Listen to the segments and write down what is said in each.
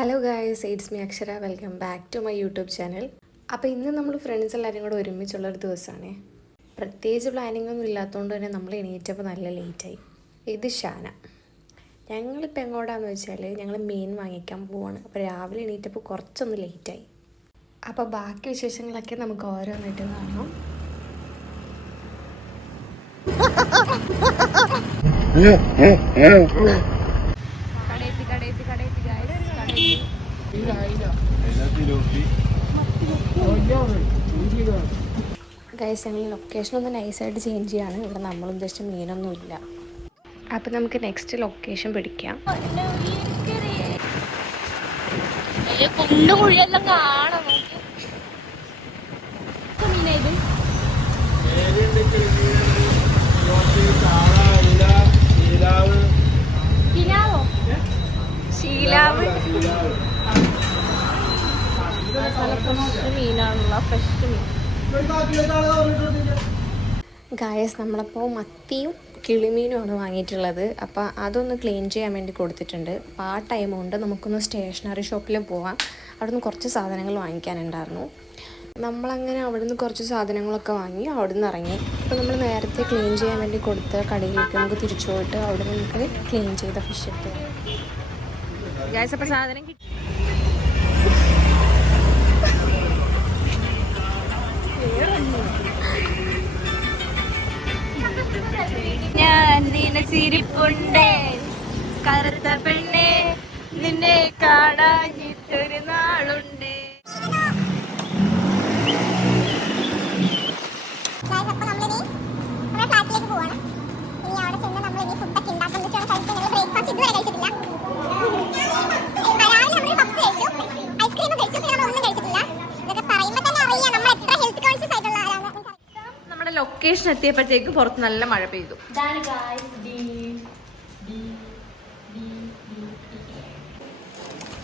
Hello guys, it's me Akshara. Welcome back to my YouTube channel. അപ്പോൾ ഇന്ന് നമ്മൾ friends എല്ലാവരും കൂടെ ഒരുമിച്ചുള്ളൊരു ദിവസമാണ്. പ്രത്യേകിച്ച് പ്ലാനിങ് ഒന്നും ഇല്ലാത്തതുകൊണ്ട് തന്നെ നമ്മൾ എണീറ്റപ്പോൾ നല്ല ലേറ്റായി. ഇത് ഷാന. ഞങ്ങളിപ്പോൾ എങ്ങോട്ടാന്ന് വെച്ചാൽ ഞങ്ങൾ മീൻ വാങ്ങിക്കാൻ പോവാണ്. അപ്പോൾ രാവിലെ എണീറ്റപ്പോൾ കുറച്ചൊന്ന് ലേറ്റായി. അപ്പോൾ ബാക്കി വിശേഷങ്ങളൊക്കെ നമുക്ക് ഓരോന്നായിട്ട് കാണാം. ഗൈസ്, ഞങ്ങൾ ലൊക്കേഷൻ ഒന്ന് നൈസായിട്ട് ചേഞ്ച് ചെയ്യാണ്. ഇവിടെ നമ്മൾ ഉദ്ദേശിച്ച മീനൊന്നും ഇല്ല. അപ്പം നമുക്ക് നെക്സ്റ്റ് ലൊക്കേഷൻ പിടിക്കാം. കുണ്ടുകുഴിയെല്ലാം കാണാം. ഗായസ്, നമ്മളപ്പോൾ മത്തിയും കിളിമീനുമാണ് വാങ്ങിയിട്ടുള്ളത്. അപ്പോൾ അതൊന്ന് ക്ലീൻ ചെയ്യാൻ വേണ്ടി കൊടുത്തിട്ടുണ്ട്. അപ്പോൾ ആ ടൈം കൊണ്ട് നമുക്കൊന്ന് സ്റ്റേഷനറി ഷോപ്പിൽ പോവാം. അവിടെ നിന്ന് കുറച്ച് സാധനങ്ങൾ വാങ്ങിക്കാനുണ്ടായിരുന്നു. നമ്മളങ്ങനെ അവിടെ നിന്ന് കുറച്ച് സാധനങ്ങളൊക്കെ വാങ്ങി അവിടെ നിന്ന് ഇറങ്ങി. അപ്പോൾ നമ്മൾ നേരത്തെ ക്ലീൻ ചെയ്യാൻ വേണ്ടി കൊടുത്ത കടയിലേക്ക് നമുക്ക് തിരിച്ചു പോയിട്ട് അവിടെ നിന്ന് നമുക്ക് ക്ലീൻ ചെയ്ത ഫിഷ് എടുത്ത് ഗായ്സ്, അപ്പോൾ സാധനം ഞാൻ നിന്നെ ചിരിപ്പുണ്ടേ കറുത്ത പെണ്ണെ, നിന്നെ കാണാഞ്ഞിട്ടൊരു നാളുണ്ട്. ലൊക്കേഷൻ എത്തിയപ്പോഴത്തേക്ക് പുറത്ത് നല്ല മഴ പെയ്തു.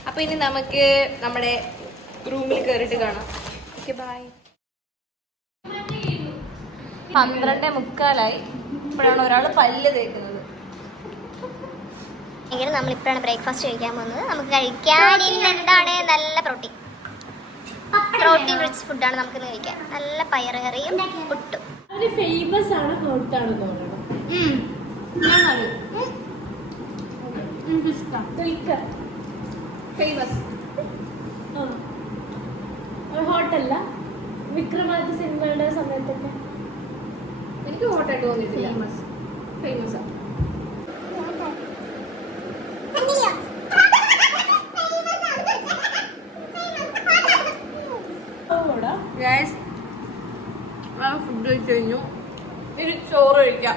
അപ്പൊ ഇനി നമുക്ക് നമ്മുടെ റൂമിൽ കയറിയിട്ട് കാണാം. Okay, by. 12:45 ഇപ്പോഴാണ് ഒരാൾ പല്ല് തേക്കുന്നത്. എങ്കിലും നമ്മളിപ്പോഴാണ് ബ്രേക്ക്ഫാസ്റ്റ് കഴിക്കാൻ പോകുന്നത്. നമുക്ക് കഴിക്കാൻ എന്താണ് നല്ല പ്രോട്ടീൻ റിച്ച് ഫുഡാണ് നമുക്ക് കഴിക്കാൻ. നല്ല പയറുകറിയും പുട്ടും. ഫേമസ് ആണ് ഹോട്ടാണ് തോന്നുന്നത്. ഹോട്ടല്ല വിക്രമാദിത്യ സിനിമയുടെ സമയത്തൊക്കെ എനിക്ക് ഹോട്ടായിട്ട് തോന്നിയിട്ടില്ല. ഫേമസ് ആണ്. ഫുഡ് കഴിച്ചു കഴിഞ്ഞു. ഇനി ചോറ് കഴിക്കാം.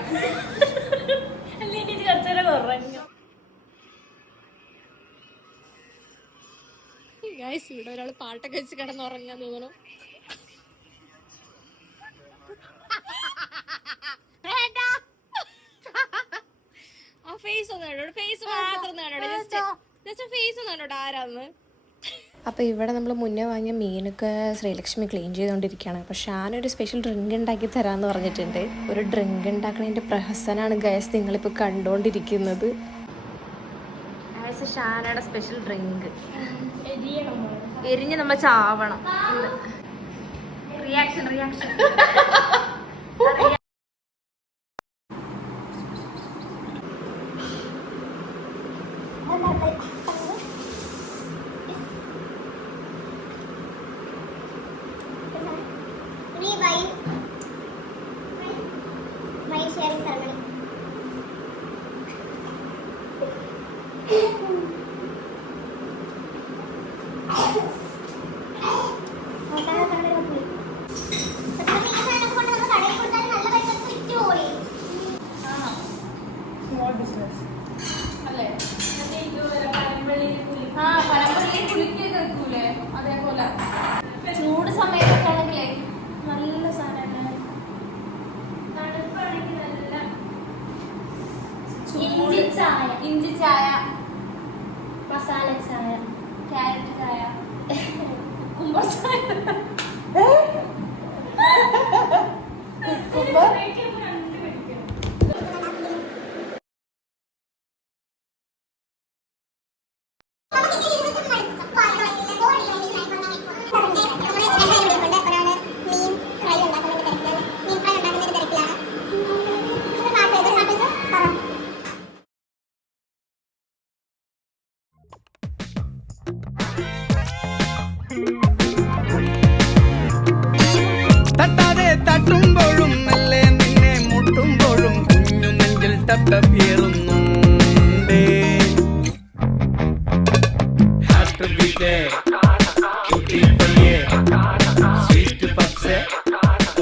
ഇവിടെ ഒരാൾ പാട്ടൊക്കെ വെച്ച് കിടന്നുറങ്ങാൻ തോന്നണം. ആ ഫേസ് ഒന്ന് കണ്ടോ, ഫേസ് മാത്രം കണ്ടോ, ജസ്റ്റ് ഫേസ് ഒന്ന് കണ്ടോ ആരാന്ന്. അപ്പോൾ ഇവിടെ നമ്മൾ മുന്നേ വാങ്ങിയ മീനൊക്കെ ശ്രീലക്ഷ്മി ക്ലീൻ ചെയ്തുകൊണ്ടിരിക്കുകയാണ്. അപ്പോൾ ഷാനൊരു സ്പെഷ്യൽ ഡ്രിങ്ക് ഉണ്ടാക്കി തരാമെന്ന് പറഞ്ഞിട്ടുണ്ട്. ഒരു ഡ്രിങ്ക് ഉണ്ടാക്കുന്നതിൻ്റെ പ്രഹസനാണ് ഗൈസ് നിങ്ങളിപ്പോൾ കണ്ടുകൊണ്ടിരിക്കുന്നത്. ഷാനയുടെ സ്പെഷ്യൽ ഡ്രിങ്ക്. എരിഞ്ഞ് നമ്മൾ ചാവണം. Reaction sharing ceremony. ചൂട് സമയത്തൊക്കെ ആണെങ്കിലേ നല്ല സാധനം. ഇഞ്ചി ചായ, മസാല ചായ, ക്യാരറ്റ് ചായ, കുക്കുംബർ ചായ. തട്ടാതെ തട്ടുമ്പോഴും മെല്ലെ നിന്നെ മുട്ടുമ്പോഴും കുഞ്ഞു നെഞ്ചിൽ ടപ്പേറുന്നുണ്ടേ. ഹാർട്ട് ബീറ്റ് കുട്ടി പയ്യെ സ്വീറ്റ് പപ്സ്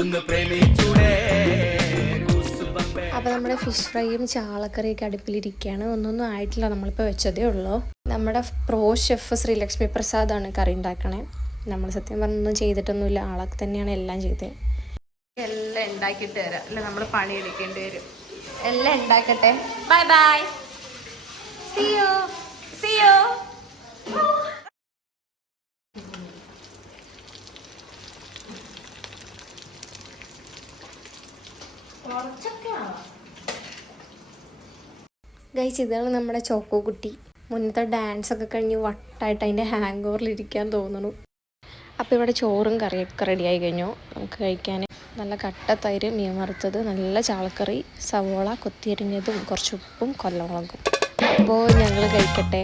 ഒന്ന് പ്രേമിച്ചൂടെ. അപ്പോൾ നമ്മുടെ ഫിഷ് ഫ്രൈയും ചാളക്കറിയൊക്കെ അടുപ്പിലിരിക്കുകയാണ്. ഒന്നൊന്നും ആയിട്ടില്ല, നമ്മളിപ്പോൾ വെച്ചതേ ഉള്ളൂ. നമ്മുടെ പ്രോ ഷെഫ് ശ്രീലക്ഷ്മി പ്രസാദാണ് കറി ഉണ്ടാക്കണേ. നമ്മൾ സത്യം പറഞ്ഞൊന്നും ചെയ്തിട്ടൊന്നുമില്ല, ആളൊക്കെ തന്നെയാണ് എല്ലാം ചെയ്തത്. എല്ലാം ഉണ്ടാക്കിയിട്ട് തരാം, അല്ല നമ്മൾ പണിയെടുക്കേണ്ടി വരും. എല്ലാം ഉണ്ടാക്കട്ടെ. Bye bye. See you. See you. Guys, ഇതാണ് നമ്മുടെ ചോക്കോ കുട്ടി. മുന്നത്തെ ഡാൻസ് ഒക്കെ കഴിഞ്ഞ് വട്ടായിട്ട് അതിൻ്റെ ഹാങ് ഓവറിലിരിക്കാൻ തോന്നുന്നു. അപ്പോൾ ഇവിടെ ചോറും കറിയൊക്കെ റെഡിയായി കഴിഞ്ഞു. നമുക്ക് കഴിക്കാൻ നല്ല കട്ട തൈര്, മീൻ വറുത്തത്, നല്ല ചാളക്കറി, സവോള കൊത്തിയരിഞ്ഞതും കുറച്ച് ഉപ്പും കൊല്ലമുളകും. അപ്പോൾ ഞങ്ങൾ കഴിക്കട്ടെ.